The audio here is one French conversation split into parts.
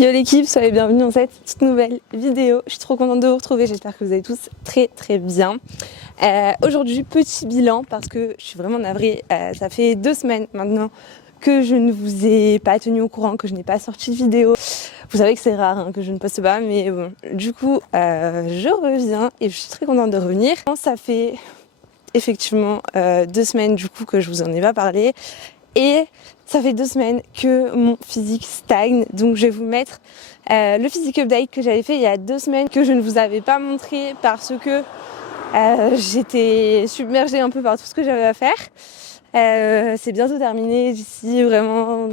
Yo l'équipe, soyez bienvenus dans cette toute nouvelle vidéo. Je suis trop contente de vous retrouver, j'espère que vous allez tous très bien. Aujourd'hui, petit bilan parce que je suis vraiment navrée. Ça fait 2 semaines maintenant que je ne vous ai pas tenu au courant, que je n'ai pas sorti de vidéo. Vous savez que c'est rare que je ne poste pas, mais bon, du coup, je reviens et je suis très contente de revenir. Ça fait effectivement 2 semaines du coup que je vous en ai pas parlé. Et ça fait 2 semaines que mon physique stagne, donc je vais vous mettre le physique update que j'avais fait il y a 2 semaines, que je ne vous avais pas montré parce que j'étais submergée un peu par tout ce que j'avais à faire. C'est bientôt terminé, d'ici vraiment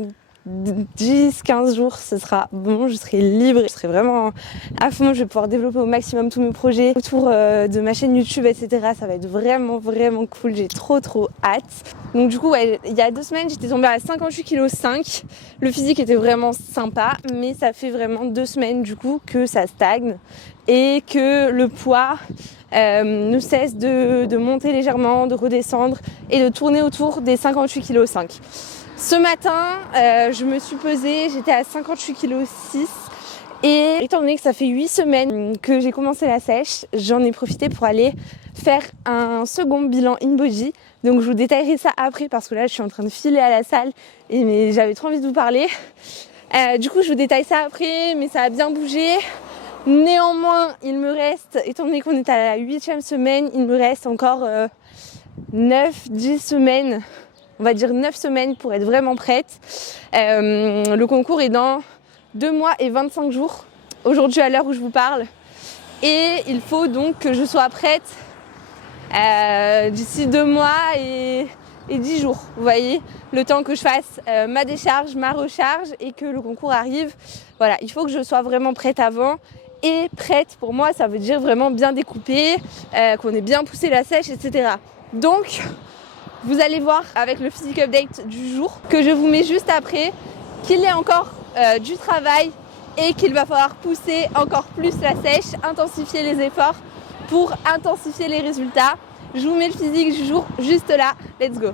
10-15 jours, ce sera bon, je serai libre, je serai vraiment à fond, je vais pouvoir développer au maximum tous mes projets autour de ma chaîne YouTube, etc. Ça va être vraiment cool, j'ai trop hâte. Donc du coup, ouais, il y a 2 semaines, j'étais tombée à 58,5 kg. Le physique était vraiment sympa, mais ça fait vraiment 2 semaines du coup que ça stagne et que le poids ne cesse de monter légèrement, de redescendre et de tourner autour des 58,5 kg. Ce matin, je me suis pesée, j'étais à 58,6 kg et étant donné que ça fait 8 semaines que j'ai commencé la sèche, j'en ai profité pour aller faire un second bilan InBody. Donc je vous détaillerai ça après parce que là je suis en train de filer à la salle mais j'avais trop envie de vous parler. Du coup je vous détaille ça après, mais ça a bien bougé. Néanmoins, il me reste, étant donné qu'on est à la 8e semaine, il me reste encore 9-10 semaines. On va dire 9 semaines pour être vraiment prête. Le concours est dans 2 mois et 25 jours, aujourd'hui à l'heure où je vous parle. Et il faut donc que je sois prête d'ici 2 mois et 10 jours. Vous voyez, le temps que je fasse ma décharge, ma recharge et que le concours arrive. Voilà, il faut que je sois vraiment prête avant. Et prête, pour moi, ça veut dire vraiment bien découpée, qu'on ait bien poussé la sèche, etc. Donc, vous allez voir avec le physique update du jour que je vous mets juste après qu'il y a encore du travail et qu'il va falloir pousser encore plus la sèche, intensifier les efforts pour intensifier les résultats. Je vous mets le physique du jour juste là. Let's go!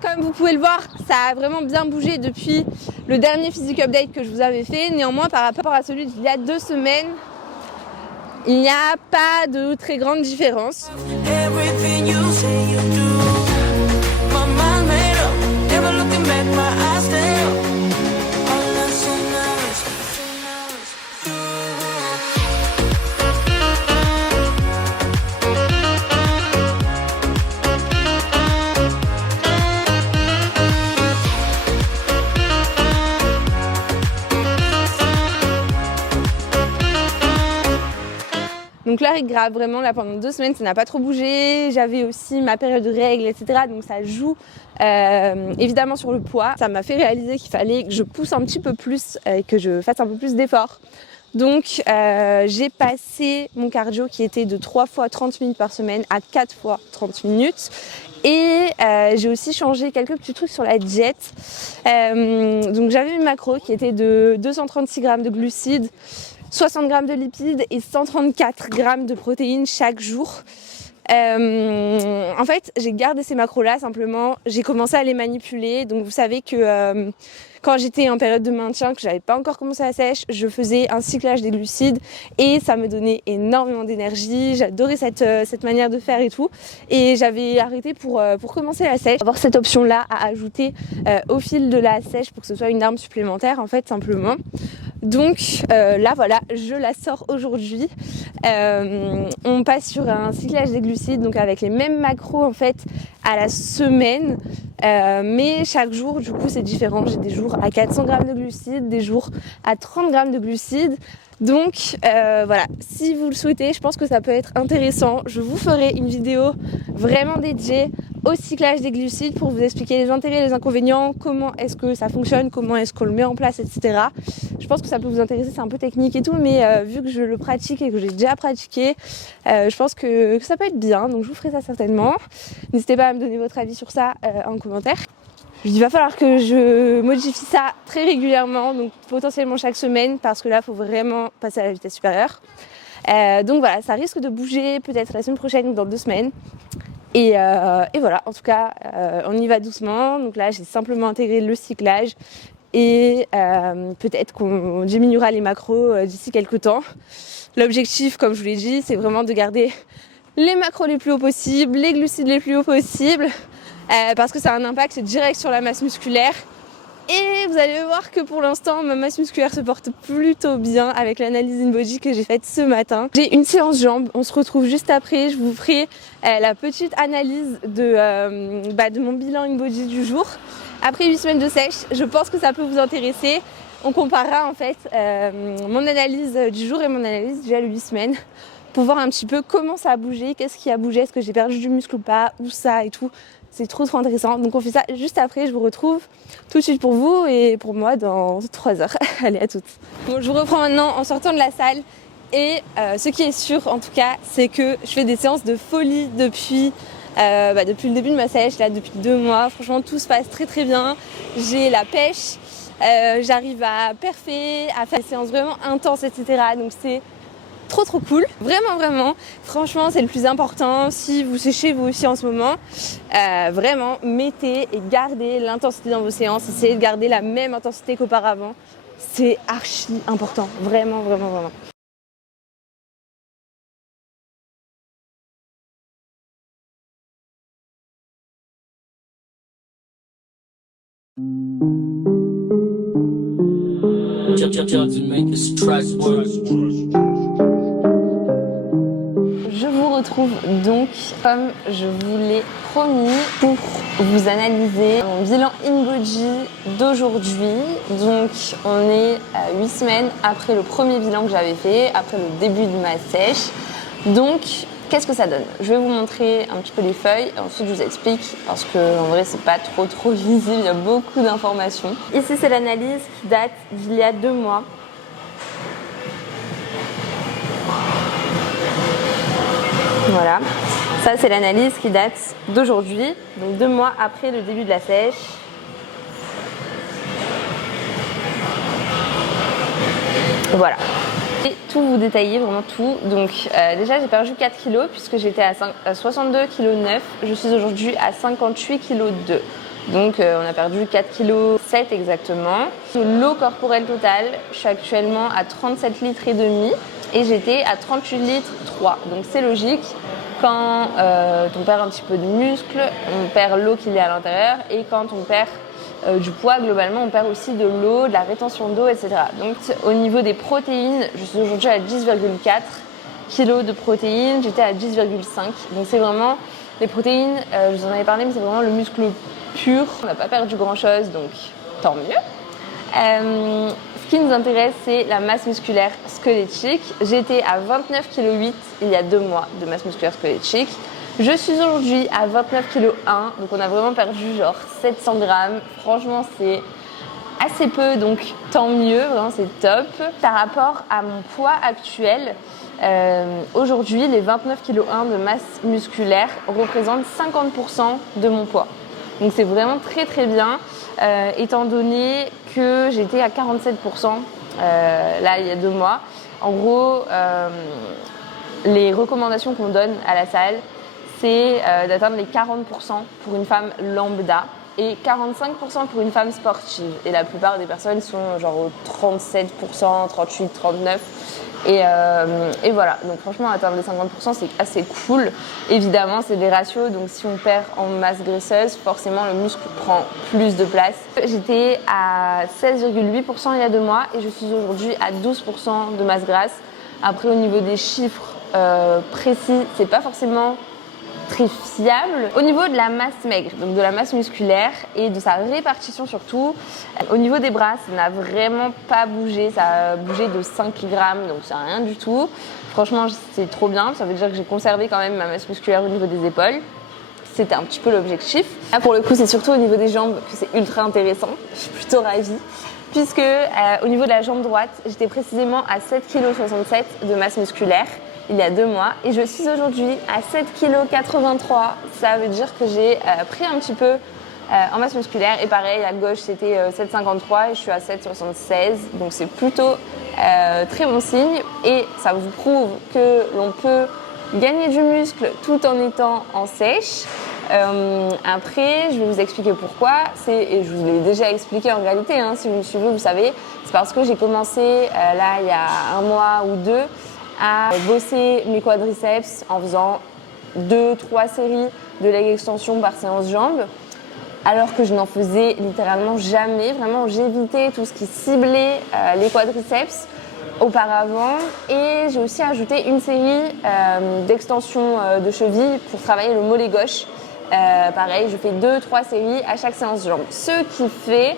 Comme vous pouvez le voir, ça a vraiment bien bougé depuis le dernier physique update que je vous avais fait. Néanmoins, par rapport à celui d'il y a 2 semaines, il n'y a pas de très grande différence. Donc là, grave, vraiment, là, pendant 2 semaines, ça n'a pas trop bougé. J'avais aussi ma période de règles, etc. Donc ça joue évidemment sur le poids. Ça m'a fait réaliser qu'il fallait que je pousse un petit peu plus et que je fasse un peu plus d'efforts. Donc j'ai passé mon cardio qui était de 3 fois 30 minutes par semaine à 4 fois 30 minutes. Et j'ai aussi changé quelques petits trucs sur la diète. Donc j'avais une macro qui était de 236 grammes de glucides, 60 grammes de lipides et 134 grammes de protéines chaque jour. En fait, j'ai gardé ces macros-là, simplement, j'ai commencé à les manipuler. Donc vous savez que quand j'étais en période de maintien, que j'avais pas encore commencé la sèche, je faisais un cyclage des glucides et ça me donnait énormément d'énergie. J'adorais cette manière de faire et tout. Et j'avais arrêté pour commencer la sèche. Avoir cette option-là à ajouter au fil de la sèche pour que ce soit une arme supplémentaire, en fait, simplement. Donc là, voilà, je la sors aujourd'hui. On passe sur un cyclage des glucides, donc avec les mêmes macros, en fait, à la semaine. Mais chaque jour, du coup, c'est différent. J'ai des jours à 400 grammes de glucides, des jours à 30 grammes de glucides. Donc voilà, si vous le souhaitez, je pense que ça peut être intéressant. Je vous ferai une vidéo vraiment dédiée au cyclage des glucides pour vous expliquer les intérêts et les inconvénients, comment est-ce que ça fonctionne, comment est-ce qu'on le met en place, etc. Je pense que ça peut vous intéresser, c'est un peu technique et tout, mais vu que je le pratique et que j'ai déjà pratiqué, je pense que ça peut être bien, donc je vous ferai ça certainement. N'hésitez pas à me donner votre avis sur ça en commentaire. Il va falloir que je modifie ça très régulièrement, donc potentiellement chaque semaine, parce que là, il faut vraiment passer à la vitesse supérieure. Donc voilà, ça risque de bouger peut-être la semaine prochaine ou dans 2 semaines. Et voilà, en tout cas, on y va doucement. Donc là, j'ai simplement intégré le cyclage et peut-être qu'on diminuera les macros d'ici quelques temps. L'objectif, comme je vous l'ai dit, c'est vraiment de garder les macros les plus hauts possibles, les glucides les plus hauts possibles, parce que ça a un impact direct sur la masse musculaire. Et vous allez voir que pour l'instant, ma masse musculaire se porte plutôt bien avec l'analyse InBody que j'ai faite ce matin. J'ai une séance jambes, on se retrouve juste après. Je vous ferai la petite analyse de mon bilan InBody du jour. Après 8 semaines de sèche, je pense que ça peut vous intéresser. On comparera en fait mon analyse du jour et mon analyse déjà les 8 semaines pour voir un petit peu comment ça a bougé, qu'est-ce qui a bougé, est-ce que j'ai perdu du muscle ou pas, où ça et tout. C'est trop intéressant. Donc on fait ça juste après. Je vous retrouve tout de suite pour vous et pour moi dans 3 heures. Allez, à toutes. Bon, je vous reprends maintenant en sortant de la salle. Et ce qui est sûr en tout cas, c'est que je fais des séances de folie depuis le début de ma sèche, là depuis 2 mois. Franchement, tout se passe très bien. J'ai la pêche, j'arrive à perfer, à faire des séances vraiment intenses, etc. Donc c'est trop cool, vraiment, franchement c'est le plus important. Si vous séchez vous aussi en ce moment, vraiment mettez et gardez l'intensité dans vos séances, essayez de garder la même intensité qu'auparavant, c'est archi important, vraiment. Je vous retrouve donc, comme je vous l'ai promis, pour vous analyser mon bilan InBody d'aujourd'hui. Donc on est à 8 semaines après le premier bilan que j'avais fait, après le début de ma sèche. Donc qu'est-ce que ça donne? Je vais vous montrer un petit peu les feuilles et ensuite je vous explique parce que en vrai c'est pas trop visible, il y a beaucoup d'informations. Ici c'est l'analyse qui date d'il y a 2 mois. Voilà, ça c'est l'analyse qui date d'aujourd'hui, donc 2 mois après le début de la sèche. Voilà. Et tout vous détailler, vraiment tout. Donc déjà j'ai perdu 4 kg puisque j'étais à 62,9 kg. Je suis aujourd'hui à 58,2 kg. Donc on a perdu 4,7 kg exactement. L'eau corporelle totale, je suis actuellement à 37 litres et demi et j'étais à 38 litres 3. Donc c'est logique, quand on perd un petit peu de muscle, on perd l'eau qu'il y a à l'intérieur et quand on perd du poids, globalement, on perd aussi de l'eau, de la rétention d'eau, etc. Donc au niveau des protéines, je suis aujourd'hui à 10,4 kg de protéines, j'étais à 10,5. Donc c'est vraiment les protéines, je vous en avais parlé, mais c'est vraiment le muscle pur. On n'a pas perdu grand-chose, donc tant mieux. Ce qui nous intéresse, c'est la masse musculaire squelettique. J'étais à 29,8 kg il y a 2 mois de masse musculaire squelettique. Je suis aujourd'hui à 29,1 kg, donc on a vraiment perdu genre 700 grammes. Franchement, c'est assez peu, donc tant mieux, vraiment c'est top. Par rapport à mon poids actuel, aujourd'hui, les 29,1 kg de masse musculaire représentent 50% de mon poids. Donc c'est vraiment très bien, étant donné que j'étais à 47% là il y a 2 mois. En gros, les recommandations qu'on donne à la salle, c'est d'atteindre les 40% pour une femme lambda et 45% pour une femme sportive. Et la plupart des personnes sont genre au 37%, 38, 39%. Et voilà, donc franchement atteindre les 50% c'est assez cool. Évidemment c'est des ratios, donc si on perd en masse graisseuse, forcément le muscle prend plus de place. J'étais à 16,8% il y a 2 mois et je suis aujourd'hui à 12% de masse grasse. Après au niveau des chiffres précis, c'est pas forcément très fiable. Au niveau de la masse maigre, donc de la masse musculaire et de sa répartition surtout, au niveau des bras, ça n'a vraiment pas bougé, ça a bougé de 5 grammes, donc c'est rien du tout. Franchement, c'est trop bien, ça veut dire que j'ai conservé quand même ma masse musculaire au niveau des épaules. c'était un petit peu l'objectif. Là pour le coup c'est surtout au niveau des jambes que c'est ultra intéressant, je suis plutôt ravie. Puisque au niveau de la jambe droite, j'étais précisément à 7,67 kg de masse musculaire il y a 2 mois et je suis aujourd'hui à 7,83 kg. Ça veut dire que j'ai pris un petit peu en masse musculaire et pareil à gauche c'était 7,53 et je suis à 7,76, donc c'est plutôt très bon signe et ça vous prouve que l'on peut gagner du muscle tout en étant en sèche. Après, je vais vous expliquer pourquoi. Et je vous l'ai déjà expliqué en réalité, hein, si vous me suivez, vous savez. C'est parce que j'ai commencé là il y a 1 mois ou 2 à bosser mes quadriceps en faisant 2-3 séries de leg extension par séance jambes. Alors que je n'en faisais littéralement jamais. Vraiment, j'évitais tout ce qui ciblait les quadriceps auparavant. Et j'ai aussi ajouté une série d'extensions de cheville pour travailler le mollet gauche. Pareil, je fais 2-3 séries à chaque séance jambes. Ce qui fait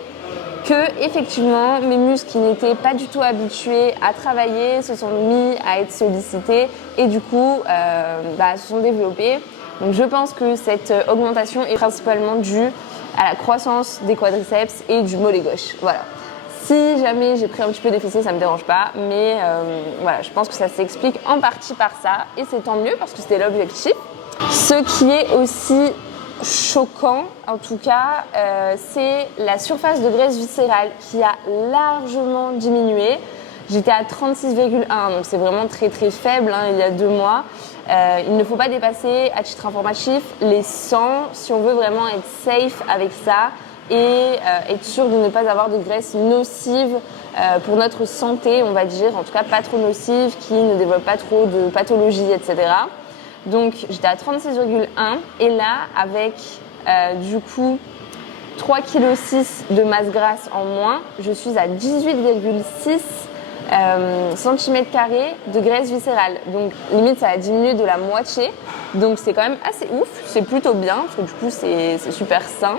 que, effectivement, mes muscles qui n'étaient pas du tout habitués à travailler se sont mis à être sollicités et du coup se sont développés. Donc je pense que cette augmentation est principalement due à la croissance des quadriceps et du mollet gauche. Voilà. Si jamais j'ai pris un petit peu des fessiers, ça me dérange pas, mais voilà, je pense que ça s'explique en partie par ça et c'est tant mieux parce que c'était l'objectif. Ce qui est aussi choquant, en tout cas, c'est la surface de graisse viscérale qui a largement diminué. J'étais à 36,1, donc c'est vraiment très très faible il y a 2 mois. Il ne faut pas dépasser, à titre informatif, les 100 si on veut vraiment être safe avec ça et être sûr de ne pas avoir de graisse nocive pour notre santé, on va dire, en tout cas pas trop nocive, qui ne développe pas trop de pathologies, etc. Donc j'étais à 36,1 et là avec du coup 3,6 kg de masse grasse en moins, je suis à 18,6 cm² de graisse viscérale. Donc limite ça a diminué de la moitié, donc c'est quand même assez ouf, c'est plutôt bien parce que du coup c'est super sain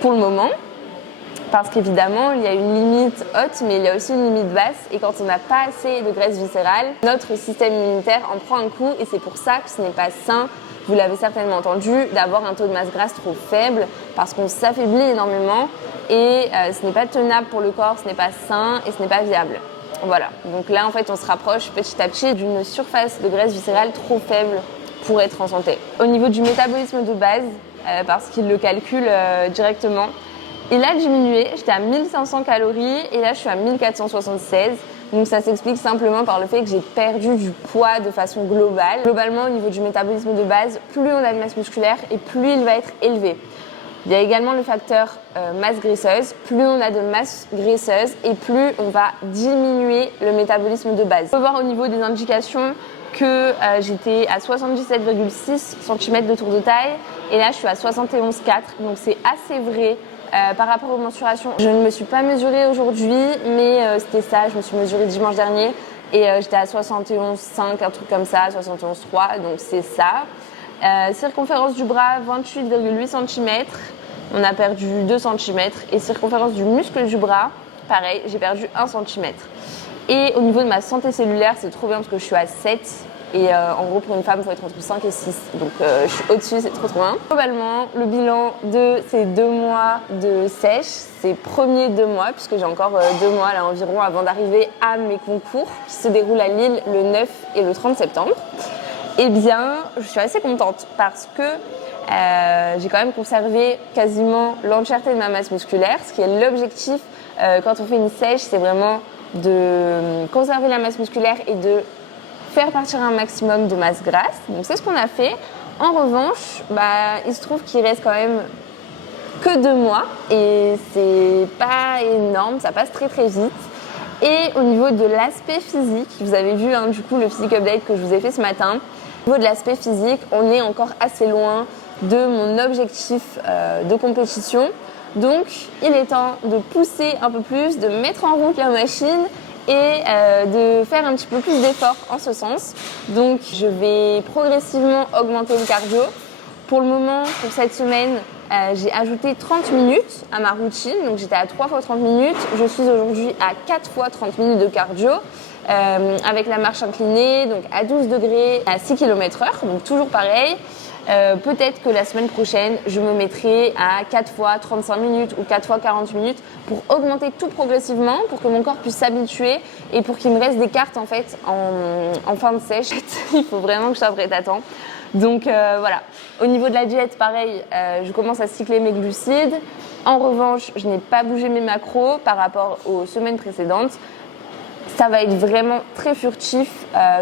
pour le moment. Parce qu'évidemment, il y a une limite haute, mais il y a aussi une limite basse. Et quand on n'a pas assez de graisse viscérale, notre système immunitaire en prend un coup. Et c'est pour ça que ce n'est pas sain, vous l'avez certainement entendu, d'avoir un taux de masse grasse trop faible, parce qu'on s'affaiblit énormément. Et ce n'est pas tenable pour le corps, ce n'est pas sain et ce n'est pas viable. Voilà. Donc là, en fait, on se rapproche petit à petit d'une surface de graisse viscérale trop faible pour être en santé. Au niveau du métabolisme de base, parce qu'il le calcule directement, il a diminué, j'étais à 1500 calories et là je suis à 1476. Donc ça s'explique simplement par le fait que j'ai perdu du poids de façon globale. Globalement au niveau du métabolisme de base, plus on a de masse musculaire et plus il va être élevé. Il y a également le facteur masse graisseuse. Plus on a de masse graisseuse et plus on va diminuer le métabolisme de base. On peut voir au niveau des indications que j'étais à 77,6 cm de tour de taille et là je suis à 71,4. Donc c'est assez vrai. Par rapport aux mensurations, je ne me suis pas mesurée aujourd'hui, mais c'était ça, je me suis mesurée dimanche dernier et j'étais à 71,5, un truc comme ça, 71,3, donc c'est ça. Circonférence du bras, 28,8 cm, on a perdu 2 cm. Et circonférence du muscle du bras, pareil, j'ai perdu 1 cm. Et au niveau de ma santé cellulaire, c'est trop bien parce que je suis à 7. Et en gros, pour une femme, il faut être entre 5 et 6. Donc, je suis au-dessus, c'est trop bien. Globalement, le bilan de ces 2 mois de sèche, c'est premiers 2 mois, puisque j'ai encore 2 mois là environ avant d'arriver à mes concours qui se déroulent à Lille le 9 et le 30 septembre. Eh bien, je suis assez contente parce que j'ai quand même conservé quasiment l'entièreté de ma masse musculaire, ce qui est l'objectif quand on fait une sèche, c'est vraiment de conserver la masse musculaire et de faire partir un maximum de masse grasse. Donc c'est ce qu'on a fait. En revanche, il se trouve qu'il reste quand même que 2 mois et c'est pas énorme, ça passe très très vite. Et au niveau de l'aspect physique, vous avez vu du coup le physique update que je vous ai fait ce matin. Au niveau de l'aspect physique, on est encore assez loin de mon objectif de compétition. Donc il est temps de pousser un peu plus, de mettre en route la machine et de faire un petit peu plus d'efforts en ce sens. Donc je vais progressivement augmenter le cardio. Pour le moment, pour cette semaine, j'ai ajouté 30 minutes à ma routine. Donc j'étais à 3 fois 30 minutes. Je suis aujourd'hui à 4 fois 30 minutes de cardio avec la marche inclinée, donc à 12 degrés, à 6 km/h, donc toujours pareil. Peut-être que la semaine prochaine, je me mettrai à 4 fois 35 minutes ou 4 fois 40 minutes pour augmenter tout progressivement, pour que mon corps puisse s'habituer et pour qu'il me reste des cartes en fait en fin de sèche. Il faut vraiment que je sois prête à temps. Donc voilà. Au niveau de la diète, pareil, je commence à cycler mes glucides. En revanche, je n'ai pas bougé mes macros par rapport aux semaines précédentes. Ça va être vraiment très furtif,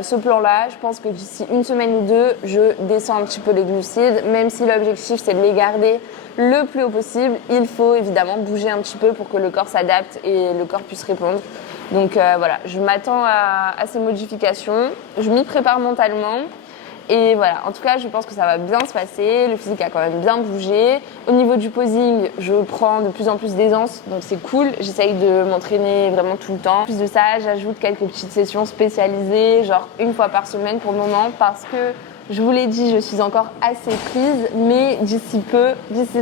ce plan-là. Je pense que d'ici une semaine ou deux, je descends un petit peu les glucides. Même si l'objectif, c'est de les garder le plus haut possible, il faut évidemment bouger un petit peu pour que le corps s'adapte et le corps puisse répondre. Donc voilà, je m'attends à ces modifications. Je m'y prépare mentalement. Et voilà, en tout cas, je pense que ça va bien se passer. Le physique a quand même bien bougé. Au niveau du posing, je prends de plus en plus d'aisance, donc c'est cool. J'essaye de m'entraîner vraiment tout le temps. En plus de ça, j'ajoute quelques petites sessions spécialisées, genre une fois par semaine pour le moment, parce que je vous l'ai dit, je suis encore assez prise, mais d'ici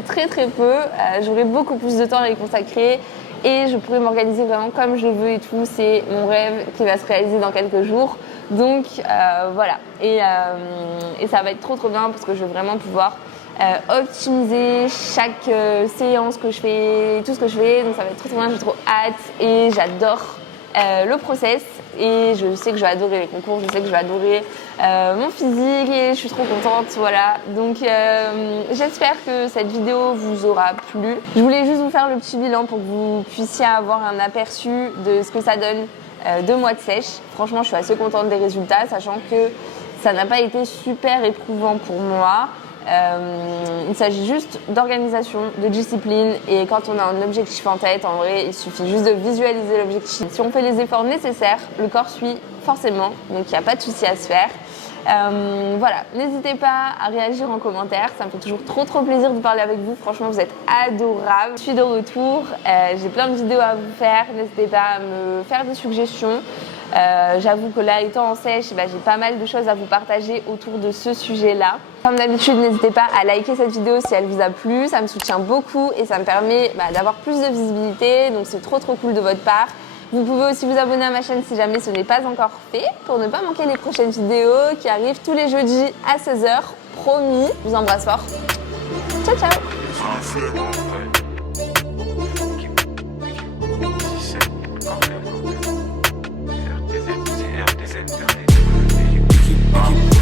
très très peu, j'aurai beaucoup plus de temps à y consacrer et je pourrai m'organiser vraiment comme je veux et tout. C'est mon rêve qui va se réaliser dans quelques jours. Donc voilà, et ça va être trop bien parce que je vais vraiment pouvoir optimiser chaque séance que je fais, tout ce que je fais. Donc ça va être trop bien, j'ai trop hâte et j'adore le process et je sais que je vais adorer les concours, je sais que je vais adorer mon physique et je suis trop contente, voilà. Donc j'espère que cette vidéo vous aura plu. Je voulais juste vous faire le petit bilan pour que vous puissiez avoir un aperçu de ce que ça donne 2 mois de sèche. Franchement, je suis assez contente des résultats, sachant que ça n'a pas été super éprouvant pour moi. Il s'agit juste d'organisation, de discipline et quand on a un objectif en tête, en vrai, il suffit juste de visualiser l'objectif. Si on fait les efforts nécessaires, le corps suit forcément, donc il n'y a pas de souci à se faire. Voilà, n'hésitez pas à réagir en commentaire, ça me fait toujours trop plaisir de parler avec vous, franchement vous êtes adorables. Je suis de retour, j'ai plein de vidéos à vous faire, n'hésitez pas à me faire des suggestions. J'avoue que là, étant en sèche, j'ai pas mal de choses à vous partager autour de ce sujet-là. Comme d'habitude, n'hésitez pas à liker cette vidéo si elle vous a plu, ça me soutient beaucoup et ça me permet d'avoir plus de visibilité, donc c'est trop cool de votre part. Vous pouvez aussi vous abonner à ma chaîne si jamais ce n'est pas encore fait pour ne pas manquer les prochaines vidéos qui arrivent tous les jeudis à 16h, promis. Je vous embrasse fort. Ciao ciao.